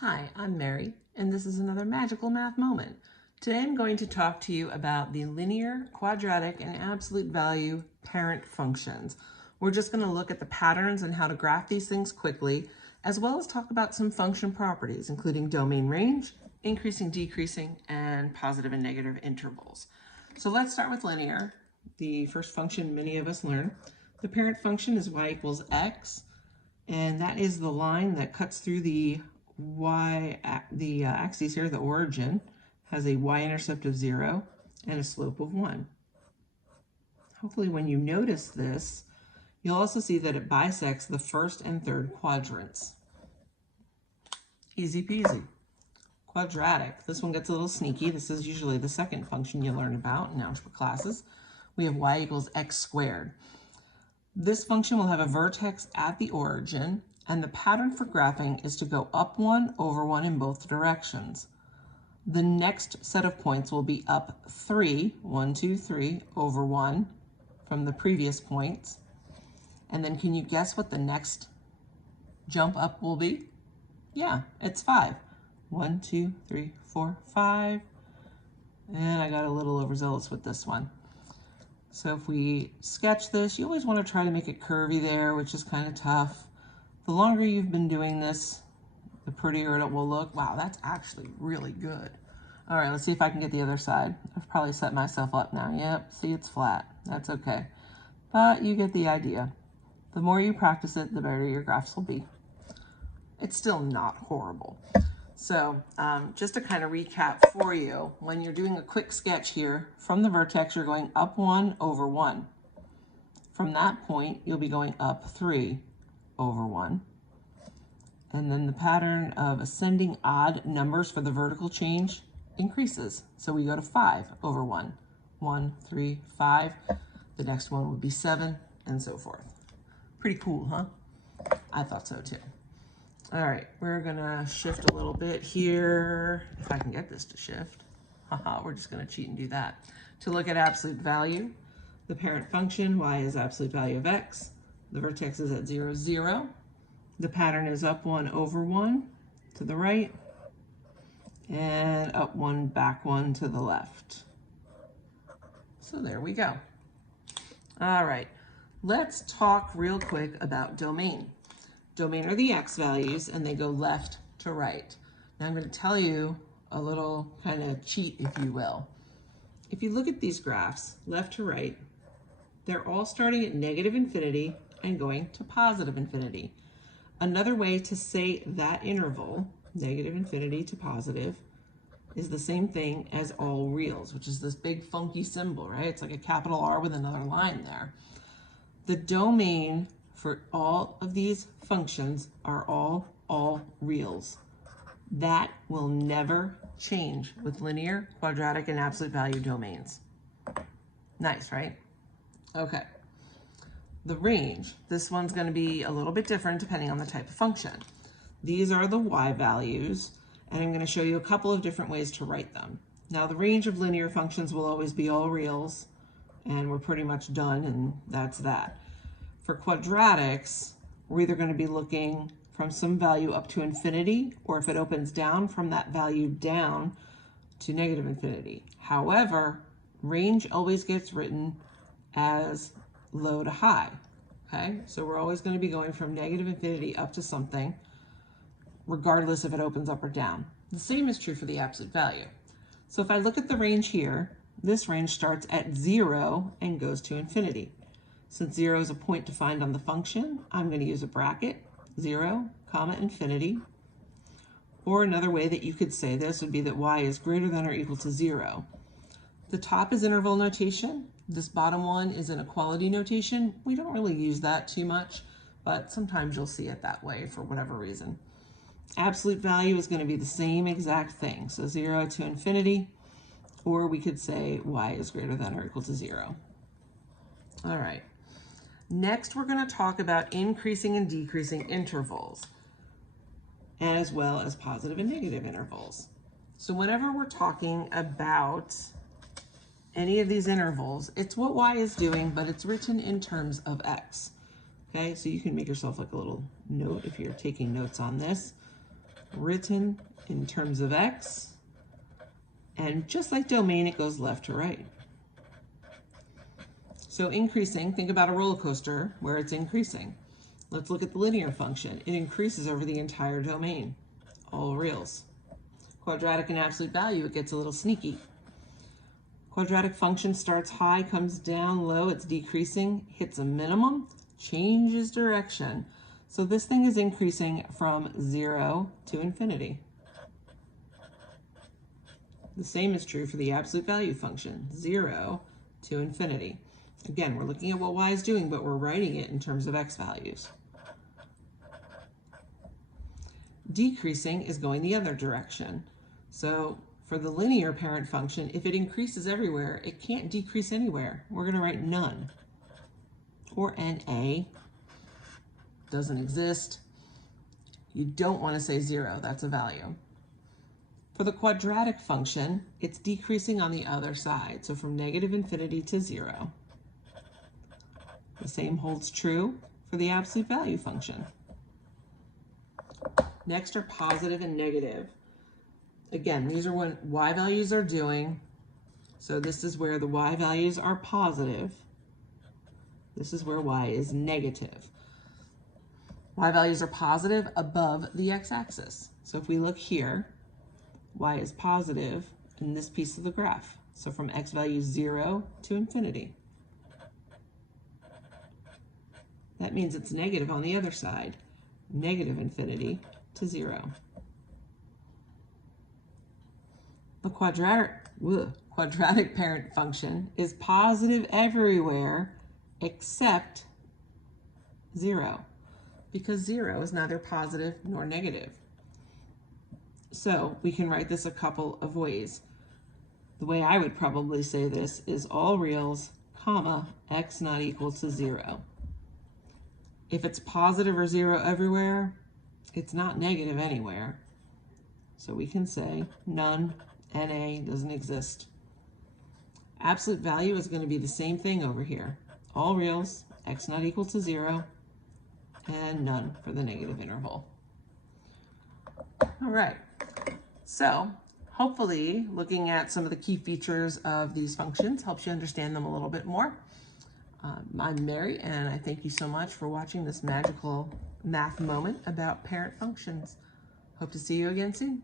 Hi, I'm Mary, and this is another magical math moment. Today I'm going to talk to you about the linear, quadratic, and absolute value parent functions. We're just going to look at the patterns and how to graph these things quickly, as well as talk about some function properties, including domain range, increasing, decreasing, and positive and negative intervals. So let's start with linear, the first function many of us learn. The parent function is y equals x, and that is the line that cuts through the axis here. The origin has a y-intercept of 0 and a slope of 1. Hopefully when you notice this, you'll also see that it bisects the first and third quadrants. Easy peasy. Quadratic. This one gets a little sneaky. This is usually the second function you learn about in algebra classes. We have y equals x squared. This function will have a vertex at the origin, and the pattern for graphing is to go up 1 over 1 in both directions. The next set of points will be up 3, 1, 2, 3, over 1 from the previous points. And then can you guess what the next jump up will be? Yeah, it's 5. 1, 2, 3, 4, 5. And I got a little overzealous with this one. So if we sketch this, you always want to try to make it curvy there, which is kind of tough. The longer you've been doing this, the prettier it will look. Wow, that's actually really good. All right, let's see if I can get the other side. I've probably set myself up now. Yep, see, it's flat. That's okay. But you get the idea. The more you practice it, the better your graphs will be. It's still not horrible. So just to kind of recap for you, when you're doing a quick sketch here, from the vertex, you're going up 1 over 1. From that point, you'll be going up 3 over 1. And then the pattern of ascending odd numbers for the vertical change increases. So we go to 5 over 1. 1, 3, 5. The next one would be 7, and so forth. Pretty cool, huh? I thought so too. All right, we're gonna shift a little bit here, if I can get this to shift. Haha, we're just gonna cheat and do that. To look at absolute value, the parent function, y is absolute value of x. The vertex is at 0, 0. The pattern is up 1 over 1 to the right, and up 1, back 1 to the left. So there we go. All right, let's talk real quick about domain. Domain are the x values, and they go left to right. Now I'm going to tell you a little kind of cheat, if you will. If you look at these graphs, left to right, they're all starting at negative infinity and going to positive infinity. Another way to say that interval, negative infinity to positive, is the same thing as all reals, which is this big funky symbol, right? It's like a capital R with another line there. The domain for all of these functions are all reals. That will never change with linear, quadratic, and absolute value domains. Nice, right? Okay. The range, this one's going to be a little bit different depending on the type of function. These are the y values, and I'm going to show you a couple of different ways to write them. Now, the range of linear functions will always be all reals, and we're pretty much done, and that's that. For quadratics, we're either going to be looking from some value up to infinity, or if it opens down, from that value down to negative infinity. However, range always gets written as low to high, okay? So we're always going to be going from negative infinity up to something, regardless if it opens up or down. The same is true for the absolute value. So if I look at the range here, this range starts at 0 and goes to infinity. Since 0 is a point defined on the function, I'm going to use a bracket, 0, comma, infinity. Or another way that you could say this would be that y is greater than or equal to 0. The top is interval notation. This bottom one is inequality notation. We don't really use that too much, but sometimes you'll see it that way for whatever reason. Absolute value is going to be the same exact thing. So 0 to infinity, or we could say y is greater than or equal to 0. All right. Next, we're going to talk about increasing and decreasing intervals, as well as positive and negative intervals. So whenever we're talking about any of these intervals, it's what y is doing, but it's written in terms of x. Okay, so you can make yourself like a little note if you're taking notes on this. written in terms of x, and just like domain, it goes left to right. So increasing, think about a roller coaster where it's increasing. Let's look at the linear function. It increases over the entire domain, all reals. Quadratic and absolute value, it gets a little sneaky. Quadratic function starts high, comes down low, it's decreasing, hits a minimum, changes direction. So this thing is increasing from 0 to infinity. The same is true for the absolute value function, 0 to infinity. Again, we're looking at what y is doing, but we're writing it in terms of x values. Decreasing is going the other direction. So for the linear parent function, if it increases everywhere, it can't decrease anywhere. We're going to write none. Or NA. Doesn't exist. You don't want to say 0. That's a value. For the quadratic function, it's decreasing on the other side. So from negative infinity to 0. The same holds true for the absolute value function. Next are positive and negative. Again, these are what y values are doing. So this is where the y values are positive. This is where y is negative. Y values are positive above the x-axis. So if we look here, y is positive in this piece of the graph. So from x value 0 to infinity. That means it's negative on the other side, negative infinity to 0. The quadratic parent function is positive everywhere except 0, because 0 is neither positive nor negative. So we can write this a couple of ways. The way I would probably say this is all reals, comma, x not equal to 0. If it's positive or 0 everywhere, it's not negative anywhere. So we can say none, NA doesn't exist. Absolute value is going to be the same thing over here. All reals, x not equal to 0, and none for the negative interval. All right, so hopefully looking at some of the key features of these functions helps you understand them a little bit more. I'm Mary, and I thank you so much for watching this magical math moment about parent functions. Hope to see you again soon.